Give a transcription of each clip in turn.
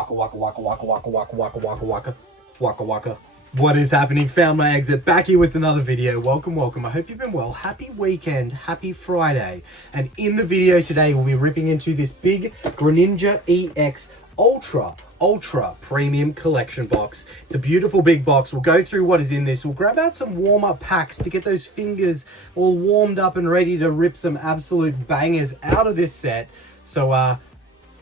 Waka waka waka waka waka waka waka waka waka waka waka. What is happening? Found my exit, back here with another video. Welcome. I hope you've been well. Happy weekend, happy Friday. And in the video today, we'll be ripping into this big Greninja EX Ultra Premium Collection box. It's a beautiful big box. We'll go through what is in this. We'll grab out some warm-up packs to get those fingers all warmed up and ready to rip some absolute bangers out of this set. So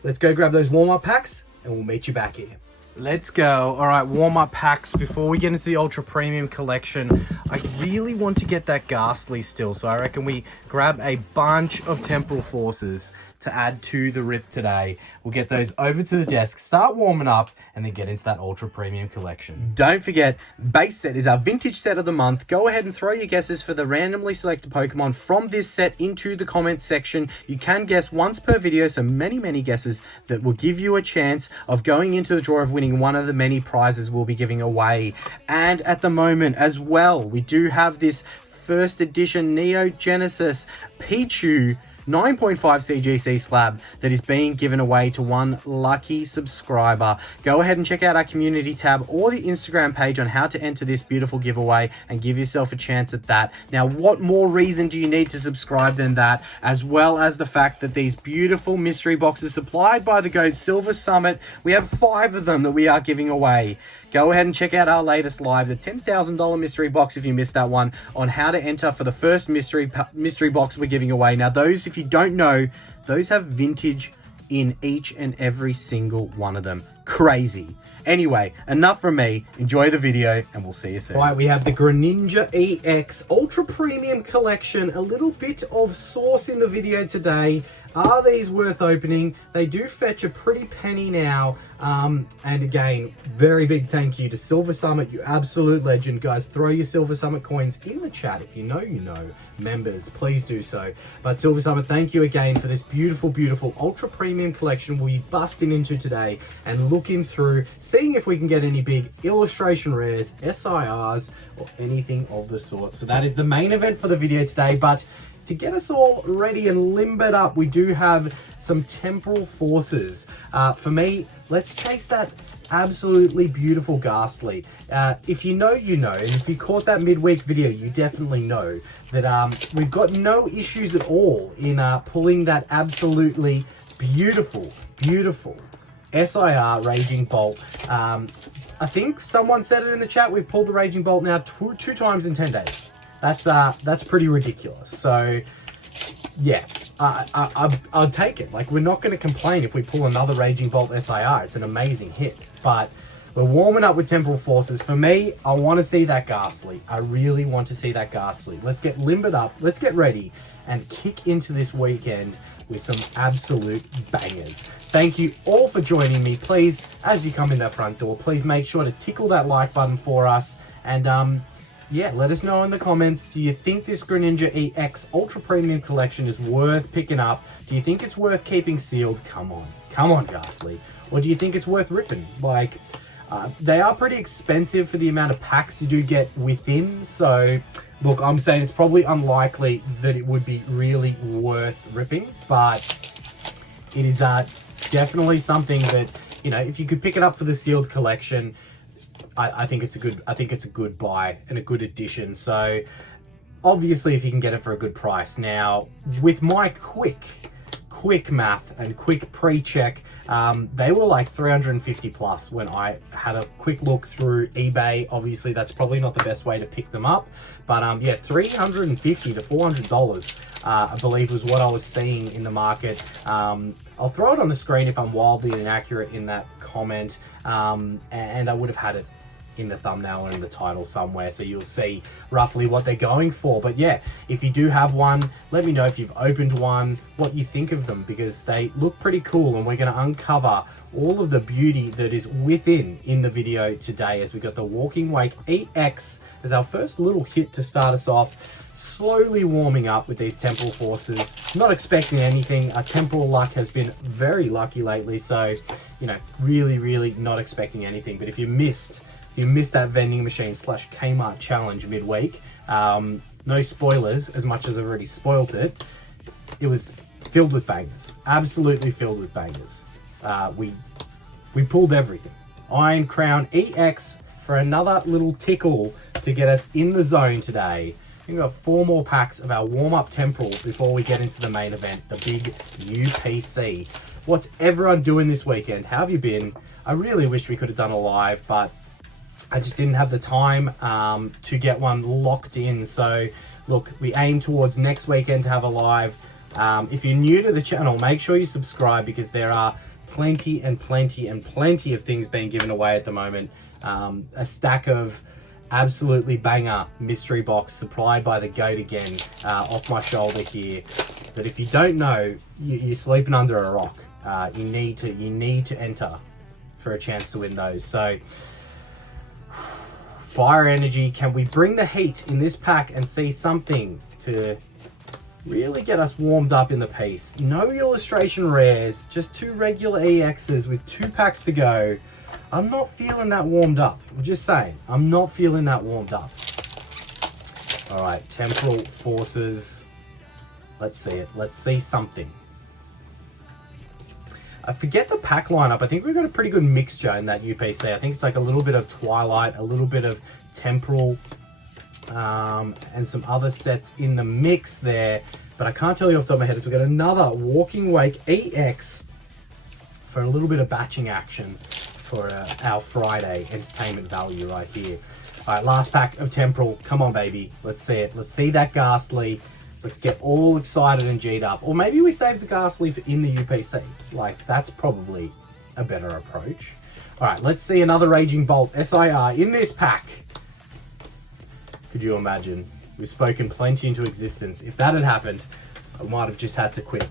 let's go grab those warm-up packs and we'll meet you back here. Let's go. All right, warm-up packs. Before we get into the Ultra Premium Collection, I really want to get that Ghastly still, so I reckon we grab a bunch of Temporal Forces to add to the rip today. We'll get those over to the desk, start warming up, and then get into that Ultra Premium Collection. Don't forget, base set is our vintage set of the month. Go ahead and throw your guesses for the randomly selected Pokemon from this set into the comments section. You can guess once per video, so many guesses that will give you a chance of going into the draw of winning one of the many prizes we'll be giving away. And at the moment as well, we do have this first edition Neo Genesis Pichu 9.5 CGC slab that is being given away to one lucky subscriber. Go ahead and check out our community tab or the Instagram page on how to enter this beautiful giveaway and give yourself a chance at that. Now, what more reason do you need to subscribe than that, as well as the fact that these beautiful mystery boxes supplied by the GOAT Silver Summit, we have 5 of them that we are giving away. Go ahead and check out our latest live, the $10,000 mystery box, if you missed that one, on how to enter for the first mystery box we're giving away. Now, those, if you don't know, those have vintage in each and every single one of them. Crazy. Anyway, enough from me. Enjoy the video, and we'll see you soon. All right, we have the Greninja EX Ultra Premium Collection. A little bit of sauce in the video today. Are these worth opening? They do fetch a pretty penny now. And again, very big thank you to Silver Summit, you absolute legend. Guys, throw your Silver Summit coins in the chat. If you know, you know. Members, please do so. But Silver Summit, thank you again for this beautiful Ultra Premium Collection we'll be busting into today and looking through, seeing if we can get any big illustration rares, SIRs, or anything of the sort. So that is the main event for the video today. But to get us all ready and limbered up, we do have some Temporal Forces. For me, let's chase that absolutely beautiful Ghastly. If you know, you know. And if you caught that midweek video, you definitely know that we've got no issues at all in pulling that absolutely beautiful SIR Raging Bolt. I think someone said it in the chat, we've pulled the Raging Bolt now two times in 10 days. That's pretty ridiculous. So yeah, I'll take it. Like, we're not going to complain if we pull another Raging Bolt SIR. It's an amazing hit. But we're warming up with Temporal Forces. For me, I want to see that Ghastly. I really want to see that Ghastly. Let's get limbered up. Let's get ready and kick into this weekend with some absolute bangers. Thank you all for joining me. Please, as you come in that front door, please make sure to tickle that like button for us. And yeah, let us know in the comments, do you think this Greninja EX Ultra Premium Collection is worth picking up? Do you think it's worth keeping sealed? Come on, Ghastly. Or do you think it's worth ripping? Like, they are pretty expensive for the amount of packs you do get within. So, look, I'm saying it's probably unlikely that it would be really worth ripping. But it is definitely something that, you know, if you could pick it up for the sealed collection, I think it's a good buy and a good addition. So obviously, if you can get it for a good price. Now, with my quick math and quick pre-check, they were like 350 plus when I had a quick look through eBay. Obviously, that's probably not the best way to pick them up, but yeah, $350 to $400 I believe was what I was seeing in the market. I'll throw it on the screen if I'm wildly inaccurate in that comment, and I would have had it in the thumbnail or in the title somewhere, so you'll see roughly what they're going for. But yeah, if you do have one, let me know if you've opened one, what you think of them, because they look pretty cool, and we're going to uncover all of the beauty that is within in the video today, as we got the Walking Wake EX as our first little hit to start us off. Slowly warming up with these Temporal Forces, not expecting anything. Our temporal luck has been very lucky lately, so you know, really not expecting anything. But if you missed that vending machine / Kmart challenge midweek, no spoilers, as much as I've already spoilt it, it was filled with bangers, absolutely filled with bangers. We we pulled everything. Iron Crown EX for another little tickle to get us in the zone today. We've got 4 more packs of our warm-up Temporal before we get into the main event, the big UPC. What's everyone doing this weekend? How have you been? I really wish we could have done a live, but I just didn't have the time to get one locked in. So look, we aim towards next weekend to have a live. If you're new to the channel, make sure you subscribe because there are plenty and plenty and plenty of things being given away at the moment. A stack of absolutely banger mystery box supplied by the goat again, off my shoulder here. But if you don't know, you're sleeping under a rock. You need to enter for a chance to win those. So fire energy, can we bring the heat in this pack and see something to really get us warmed up in the piece? No illustration rares, just 2 regular EXs with 2 packs to go. I'm not feeling that warmed up. I'm just saying, I'm not feeling that warmed up. All right, Temporal Forces. Let's see it. Let's see something. I forget the pack lineup. I think we've got a pretty good mixture in that UPC. I think it's like a little bit of Twilight, a little bit of Temporal, and some other sets in the mix there. But I can't tell you off the top of my head. So we've got another Walking Wake EX for a little bit of batching action for our Friday entertainment value right here. All right, last pack of Temporal. Come on, baby. Let's see it. Let's see that Ghastly. Let's get all excited and G'd up. Or maybe we save the Ghastly for in the UPC. Like, that's probably a better approach. All right, let's see another Raging Bolt SIR in this pack. Could you imagine? We've spoken plenty into existence. If that had happened, I might have just had to quit.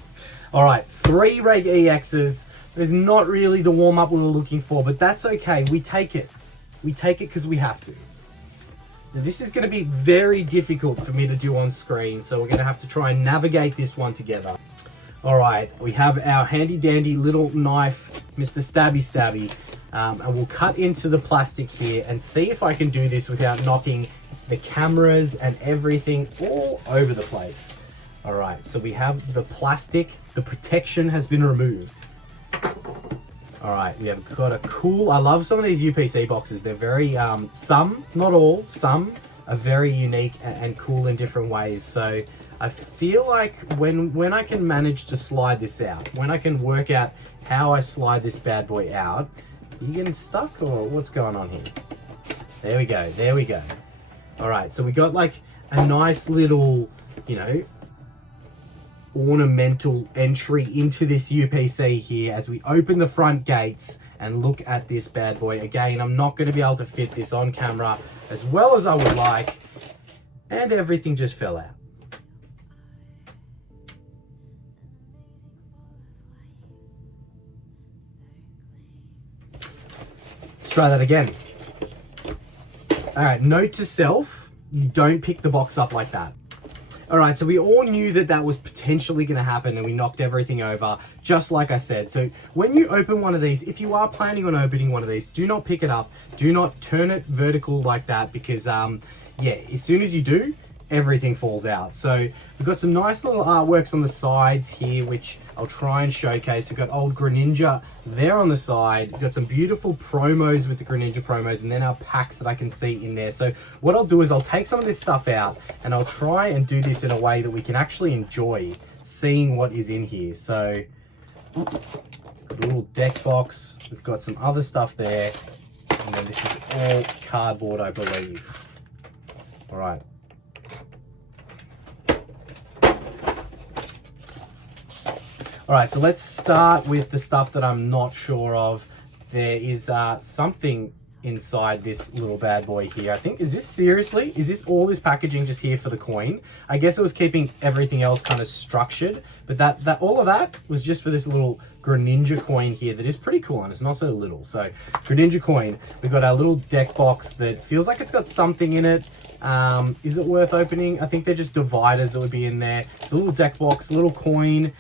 All right, 3 Reg EXs. There's not really the warm-up we were looking for, but that's okay. We take it. We take it because we have to. Now, this is going to be very difficult for me to do on screen, so we're going to have to try and navigate this one together. All right, we have our handy-dandy little knife, Mr. Stabby Stabby, and we'll cut into the plastic here and see if I can do this without knocking the cameras and everything all over the place. All right, so we have the plastic. The protection has been removed. All right, we have got a cool, I love some of these UPC boxes. They're very, some, not all, some are very unique and cool in different ways. So I feel like when I can manage to slide this out, when I can work out how I slide this bad boy out, are you getting stuck or what's going on here? There we go, there we go. All right, so we got like a nice little, you know, ornamental entry into this UPC here as we open the front gates and look at this bad boy. Again, I'm not going to be able to fit this on camera as well as I would like, and everything just fell out. Let's try that again. All right, note to self, you don't pick the box up like that. All right, so we all knew that that was potentially going to happen and we knocked everything over, just like I said. So when you open one of these, if you are planning on opening one of these, do not pick it up. Do not turn it vertical like that because, yeah, as soon as you do, everything falls out. So we've got some nice little artworks on the sides here, which I'll try and showcase. We've got old Greninja there on the side. We've got some beautiful promos with the Greninja promos and then our packs that I can see in there. So what I'll do is I'll take some of this stuff out and I'll try and do this in a way that we can actually enjoy seeing what is in here. So got a little deck box. We've got some other stuff there. And then this is all cardboard, I believe. All right. All right, so let's start with the stuff that I'm not sure of. There is something inside this little bad boy here. I think, is this all this packaging just here for the coin? I guess it was keeping everything else kind of structured, but that all of that was just for this little Greninja coin here that is pretty cool and it's not so little. So Greninja coin, we've got our little deck box that feels like it's got something in it. Is it worth opening? I think they're just dividers that would be in there. It's a little deck box, a little coin.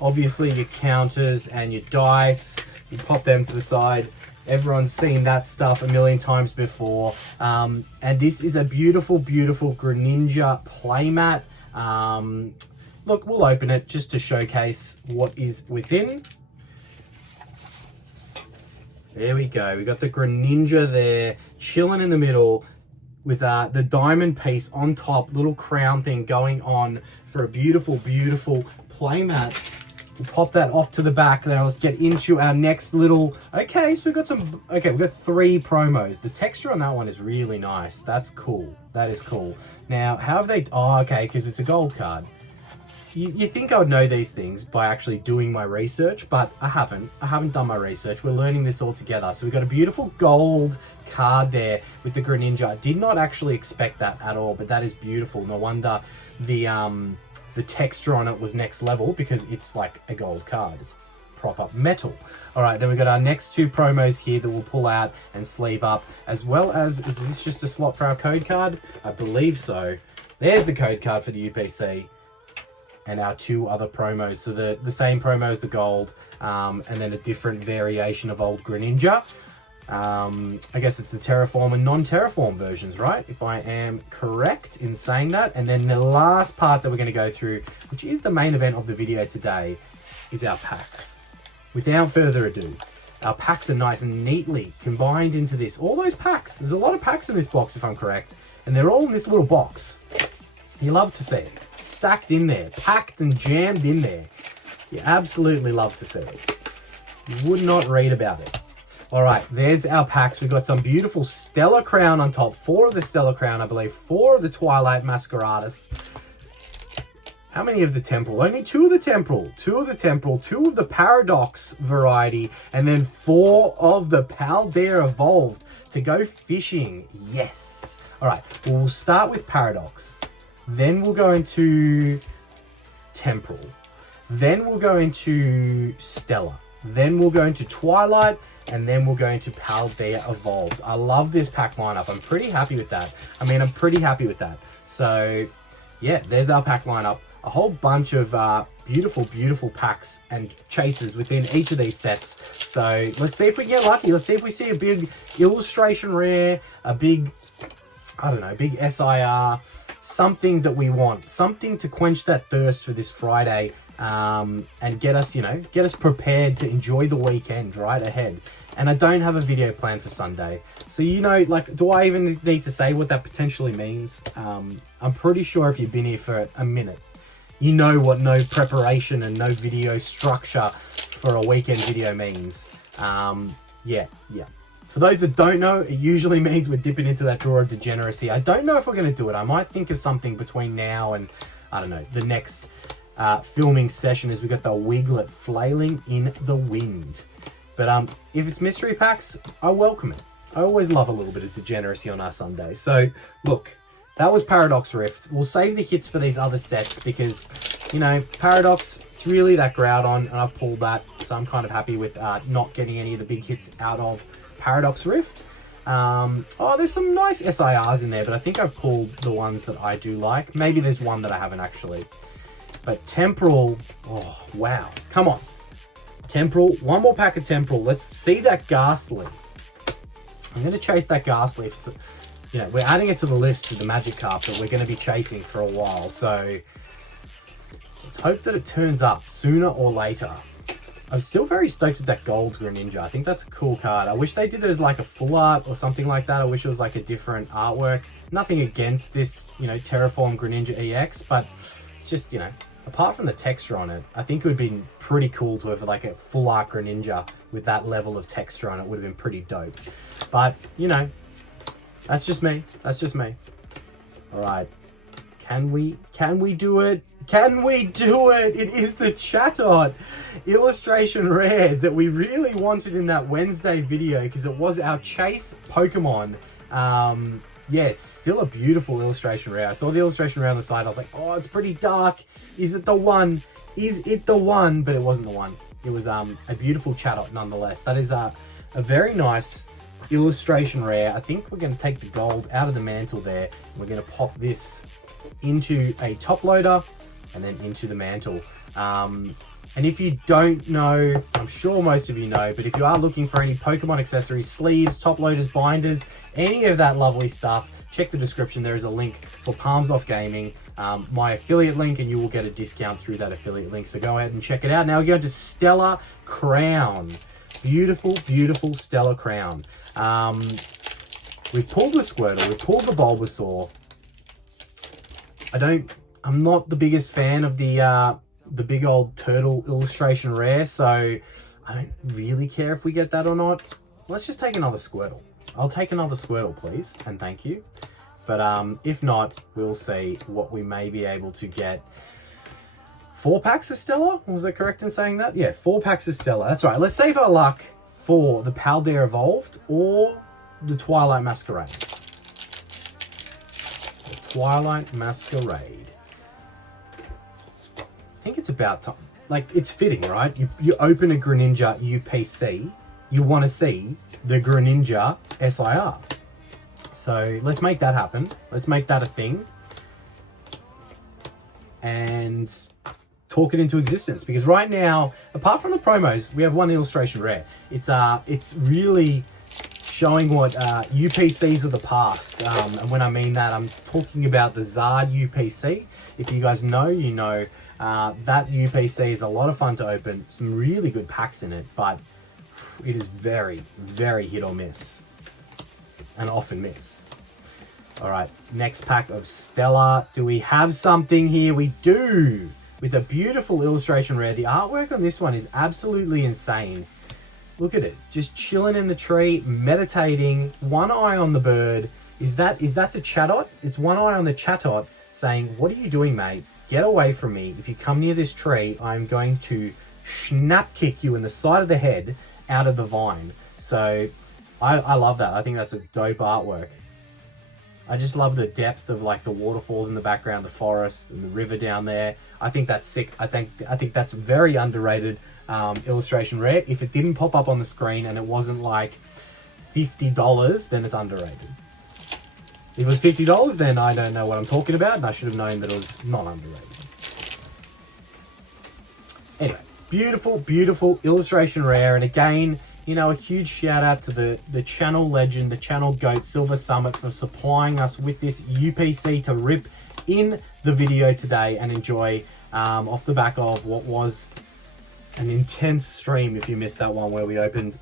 Obviously your counters and your dice, you pop them to the side. Everyone's seen that stuff a million times before. And this is a beautiful, beautiful Greninja playmat. Look, we'll open it just to showcase what is within. There we go. We got the Greninja there, chilling in the middle with the diamond piece on top, little crown thing going on for a beautiful, beautiful playmat. We'll pop that off to the back. Now let's get into our next little... Okay, so we've got some... Okay, we've got 3 promos. The texture on that one is really nice. That's cool. That is cool. Now, how have they... Oh, okay, because it's a gold card. You think I would know these things by actually doing my research, but I haven't. I haven't done my research. We're learning this all together. So we've got a beautiful gold card there with the Greninja. I did not actually expect that at all, but that is beautiful. No wonder the texture on it was next level, because it's like a gold card. It's proper metal. All right, then we've got our next 2 promos here that we'll pull out and sleeve up, as well as... Is this just a slot for our code card? I believe so. There's the code card for the UPC. And our 2 other promos. So the same promo as the gold, and then a different variation of old Greninja. I guess it's the Terraform and non-Terraform versions, right? If I am correct in saying that. And then the last part that we're going to go through, which is the main event of the video today, is our packs. Without further ado, our packs are nice and neatly combined into this. All those packs. There's a lot of packs in this box, if I'm correct. And they're all in this little box. You love to see it. Stacked in there. Packed and jammed in there. You absolutely love to see it. You would not read about it. All right, there's our packs. We've got some beautiful Stellar Crown on top. 4 of the Stellar Crown, I believe. 4 of the Twilight Masqueradus. How many of the Temporal? Only 2 of the Temporal. 2 of the Temporal. 2 of the Paradox variety. And then 4 of the Paldea Evolved to go fishing. Yes. All right, we'll start with Paradox. Then we'll go into Temporal. Then we'll go into Stellar. Then we'll go into Twilight. And then we'll go into Paldea Evolved. I love this pack lineup. I'm pretty happy with that. I'm pretty happy with that. So, yeah, there's our pack lineup. A whole bunch of beautiful, beautiful packs and chases within each of these sets. So, let's see if we get lucky. Let's see if we see a big illustration rare, a big, I don't know, big SIR, something that we want, something to quench that thirst for this Friday, and get us, get us prepared to enjoy the weekend right ahead. And I don't have a video planned for Sunday. So, like, do I even need to say what that potentially means? I'm pretty sure if you've been here for a minute, you know what no preparation and no video structure for a weekend video means. Yeah. For those that don't know, it usually means we're dipping into that drawer of degeneracy. I don't know if we're going to do it. I might think of something between now and, I don't know, the next filming session, as we got the Wiglet flailing in the wind. But if it's mystery packs, I welcome it. I always love a little bit of degeneracy on our Sunday. So, look, that was Paradox Rift. We'll save the hits for these other sets because, Paradox, it's really that Groudon, and I've pulled that. So I'm kind of happy with not getting any of the big hits out of Paradox Rift. There's some nice SIRs in there, but I think I've pulled the ones that I do like. Maybe there's one that I haven't actually. But Temporal, oh, wow. Come on. Temporal, one more pack of Temporal. Let's see that Ghastly. I'm going to chase that Ghastly. It's, we're adding it to the list to the Magic Carpet we're going to be chasing for a while. So let's hope that it turns up sooner or later. I'm still very stoked with that gold Greninja. I think that's a cool card. I wish they did it as like a full art or something like that. I wish it was like a different artwork. Nothing against this, Terraform Greninja EX, but it's just, apart from the texture on it, I think it would be pretty cool to have like a full art Greninja with that level of texture on it. Would have been pretty dope. But, that's just me. That's just me. All right. Can we do it? Can we do it? It is the Chatot illustration rare that we really wanted in that Wednesday video because it was our chase Pokemon. Yeah, it's still a beautiful illustration rare. I saw the illustration rare on the side. I was like, oh, it's pretty dark. Is it the one? Is it the one? But it wasn't the one. It was a beautiful Chatot nonetheless. That is a very nice illustration rare. I think we're going to take the gold out of the mantle there. And we're going to pop this into a top loader and then into the mantle. And if you don't know, I'm sure most of you know, but if you are looking for any Pokemon accessories, sleeves, top loaders, binders, any of that lovely stuff, check the description. There is a link for Palms Off Gaming, my affiliate link, and you will get a discount through that affiliate link. So go ahead and check it out. Now we go to Stellar Crown. Beautiful, beautiful Stellar Crown. We've pulled the Squirtle, we've pulled the Bulbasaur. I'm not the biggest fan of the big old turtle illustration rare, so I don't really care if we get that or not. Let's just take another Squirtle. I'll take another Squirtle, please, and thank you. But if not, we'll see what we may be able to get. 4 packs of Stellar? Was I correct in saying that? Yeah, 4 packs of Stellar. That's right. Let's save our luck for the Paldea Evolved or the Twilight Masquerade. The Twilight Masquerade. I think it's about time. Like, it's fitting, right? You open a Greninja UPC, you want to see the Greninja SIR. So let's make that happen. Let's make that a thing. And talk it into existence. Because right now, apart from the promos, we have 1 illustration rare. It's really showing what UPCs of the past. And when I mean that, I'm talking about the Zard UPC. If you guys know, you know. That UPC is a lot of fun to open. Some really good packs in it, but it is very, very hit or miss. And often miss. Alright, next pack of Stellar. Do we have something here? We do! With a beautiful illustration rare. The artwork on this one is absolutely insane. Look at it. Just chilling in the tree, meditating, one eye on the bird. Is that the Chatot? It's one eye on the Chatot saying, what are you doing, mate? Get away from me. If you come near this tree, I'm going to snap kick you in the side of the head out of the vine. So I love that. I think that's a dope artwork. I just love the depth of like the waterfalls in the background, the forest and the river down there. I think that's sick. I think that's very underrated illustration rare. If it didn't pop up on the screen and it wasn't like $50, then it's underrated. If it was $50, then I don't know what I'm talking about, and I should have known that it was not underrated. Anyway, beautiful, beautiful illustration rare, and again, you know, a huge shout out to the channel legend, the channel goat, Silver Summit, for supplying us with this UPC to rip in the video today and enjoy off the back of what was an intense stream. If you missed that one where we opened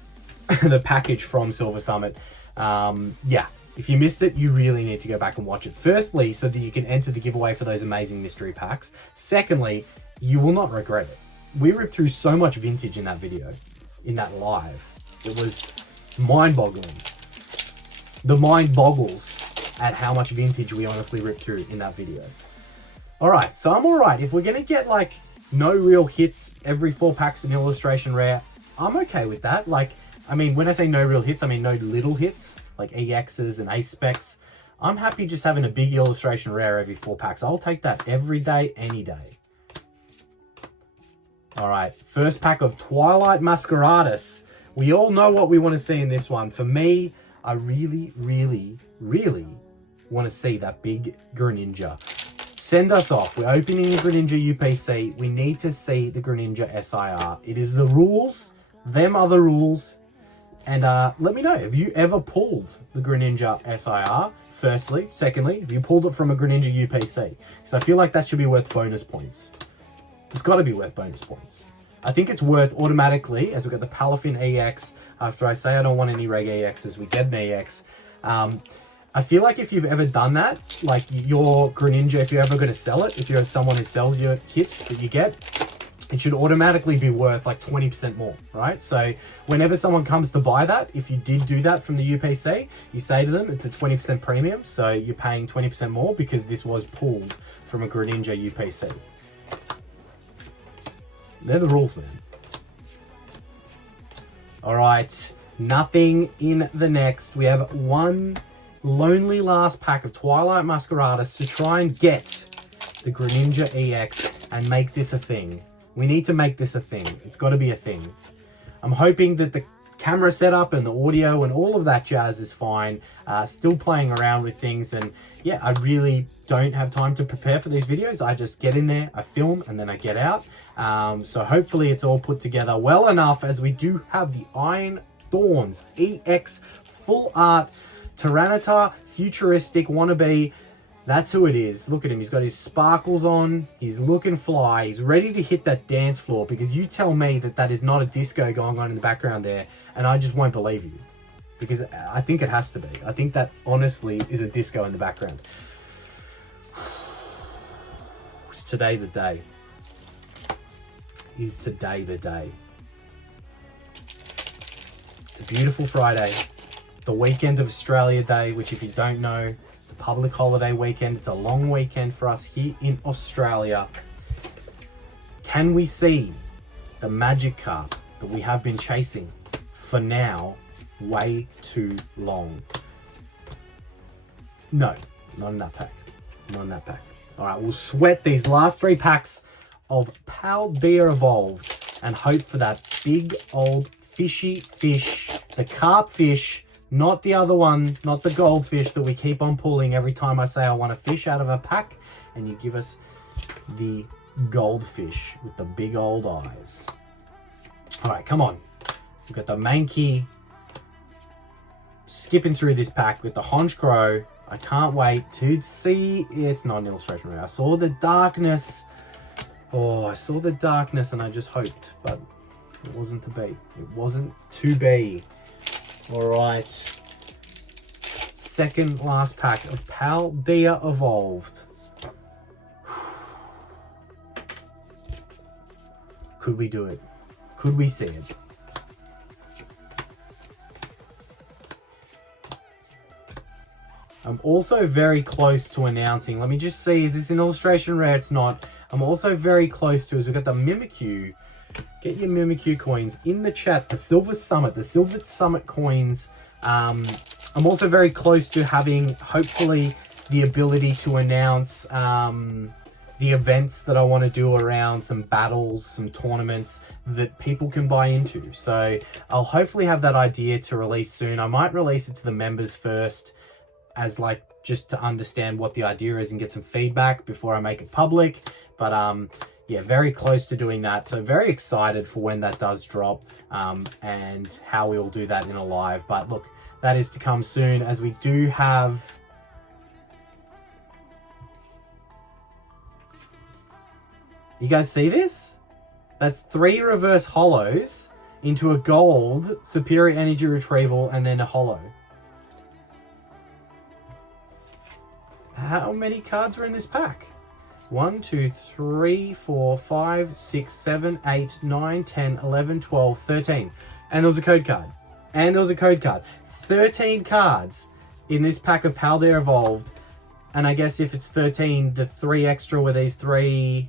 the package from Silver Summit, yeah. If you missed it, you really need to go back and watch it. Firstly, so that you can enter the giveaway for those amazing mystery packs. Secondly, you will not regret it. We ripped through so much vintage in that video, in that live. It was mind-boggling. The mind boggles at how much vintage we honestly ripped through in that video. All right, so I'm all right. If we're going to get like no real hits every 4 packs in illustration rare, I'm okay with that. Like, I mean, when I say no real hits, I mean no little hits, like EXs and Ace Specs. I'm happy just having a big illustration rare every 4 packs. I'll take that every day, any day. All right, first pack of Twilight Masqueradus. We all know what we want to see in this one. For me, I really, really, really want to see that big Greninja. Send us off. We're opening the Greninja UPC. We need to see the Greninja SIR. It is the rules. Them are the rules. And let me know, have you ever pulled the Greninja SIR? Firstly. Secondly, have you pulled it from a Greninja UPC? So I feel like that should be worth bonus points. It's got to be worth bonus points. I think it's worth automatically, as we got the Palafin EX. After I say I don't want any Reg EXs, we get an EX. I feel like if you've ever done that, like your Greninja, if you're ever going to sell it, if you're someone who sells your kits that you get, it should automatically be worth like 20% more, right? So whenever someone comes to buy that, if you did do that from the UPC, you say to them, it's a 20% premium. So you're paying 20% more because this was pulled from a Greninja UPC. They're the rules, man. All right, nothing in the next. We have one lonely last pack of Twilight Masqueradus to try and get the Greninja EX and make this a thing. We need to make this a thing. It's got to be a thing. I'm hoping that the camera setup and the audio and all of that jazz is fine. Still playing around with things, and yeah, I really don't have time to prepare for these videos. I just get in there, I film, and then I get out. So hopefully it's all put together well enough, as we do have the Iron Thorns EX full art Tyranitar futuristic wannabe That's who it is. Look at him. He's got his sparkles on. He's looking fly. He's ready to hit that dance floor, because you tell me that that is not a disco going on in the background there, and I just won't believe you. Because I think it has to be. I think that honestly is a disco in the background. Is today the day? Is today the day? It's a beautiful Friday. The weekend of Australia Day, which if you don't know, it's a public holiday weekend. It's a long weekend for us here in Australia. Can we see the magic card that we have been chasing for now way too long? No, not in that pack. Not in that pack. All right, we'll sweat these last 3 packs of Paldea Evolved and hope for that big old fishy fish, the carp fish, not the other one, not the goldfish that we keep on pulling every time I say I want a fish out of a pack, and you give us the goldfish with the big old eyes. All right, come on. We've got the Mankey skipping through this pack with the Honchkrow. I can't wait to see. It's not an illustration rare. I saw the darkness. Oh, I saw the darkness and I just hoped, but it wasn't to be. It wasn't to be. All right. Second last pack of Paldea Evolved. Could we do it? Could we see it? I'm also very close to announcing. Let me just see. Is this an illustration rare? It's not. I'm also very close to, as we've got the Mimikyu. Get your Mimikyu coins in the chat for Silver Summit, the Silver Summit coins. I'm also very close to having, hopefully, the ability to announce the events that I want to do around some battles, some tournaments that people can buy into. So I'll hopefully have that idea to release soon. I might release it to the members first, as like just to understand what the idea is and get some feedback before I make it public. But yeah, very close to doing that. So very excited for when that does drop and how we will do that in a live. But look, that is to come soon, as we do have... You guys see this? That's 3 reverse hollows into a gold, superior energy retrieval, and then a hollow. How many cards are in this pack? 1, 2, 3, 4, 5, 6, 7, 8, 9, 10, 11, 12, 13. And there was a code card. And there was a code card. 13 cards in this pack of Paldea Evolved. And I guess if it's 13, the 3 extra were these 3...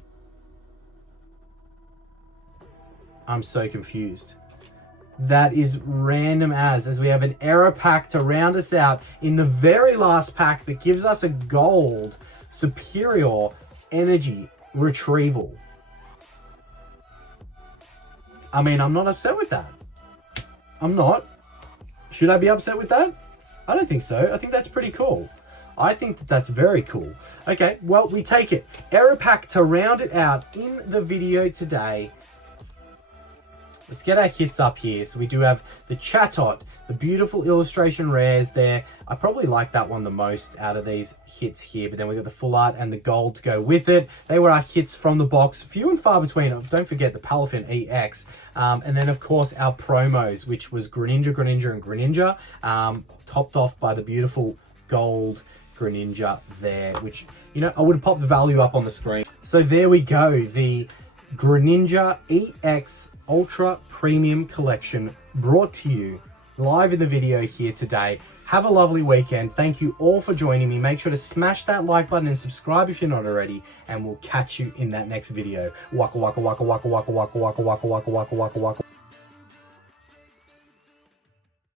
I'm so confused. That is random as we have an error pack to round us out in the very last pack that gives us a gold superior energy retrieval. I mean, I'm not upset with that. I'm not. Should I be upset with that? I don't think so. I think that's pretty cool. I think that that's very cool. Okay, well, we take it. Error pack to round it out in the video today. Let's get our hits up here. So we do have the Chatot, the beautiful illustration rares there. I probably like that one the most out of these hits here, but then we got the full art and the gold to go with it. They were our hits from the box, few and far between. Don't forget the Palafin EX. And then of course our promos, which was Greninja, and Greninja, topped off by the beautiful gold Greninja there, which, you know, I would have popped the value up on the screen. So there we go, the Greninja EX Ultra Premium Collection brought to you live in the video here today. Have a lovely weekend. Thank you all for joining me. Make sure to smash that like button and subscribe if you're not already, and we'll catch you in that next video. Waka waka waka waka waka waka waka waka waka waka waka waka waka.